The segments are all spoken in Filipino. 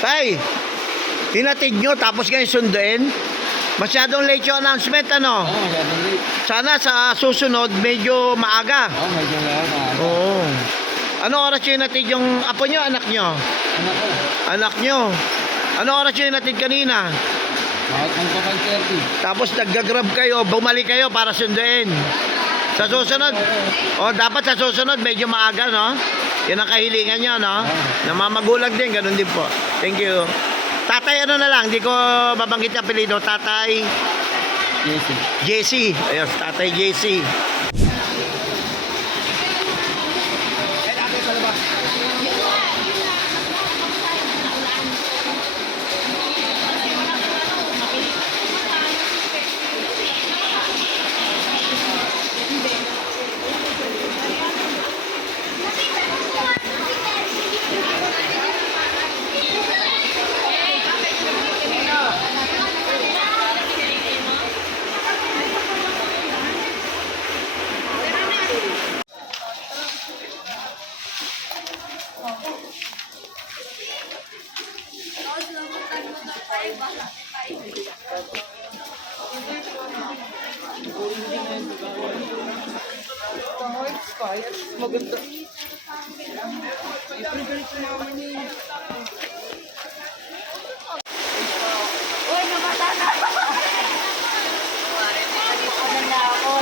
Tay, tinatid nyo tapos ngayon sunduin. Masyadong late yung announcement, ano? Oo, oh, gabi late. Sana sa susunod, medyo maaga. Oo, medyo na. Oo. Ano oras yung natid yung apo nyo, anak nyo? Ano ko? Anak nyo. Ano oras yung natid kanina? Bakit ang kapag 30? Tapos nagga-grab kayo, bumalik kayo para sunduin. Sa susunod, oh, dapat sa susunod medyo maaga, no? Yan ang kahilingan nyo, no? Namamagulag din, ganun din po. Thank you. Tatay ano na lang, di ko babanggit yung apelido. Tatay eh. JC. Ayos, Tatay JC. Uy, namata na ako. Na ako?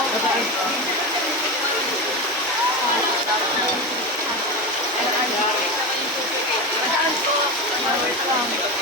Madaan po. Wait lang.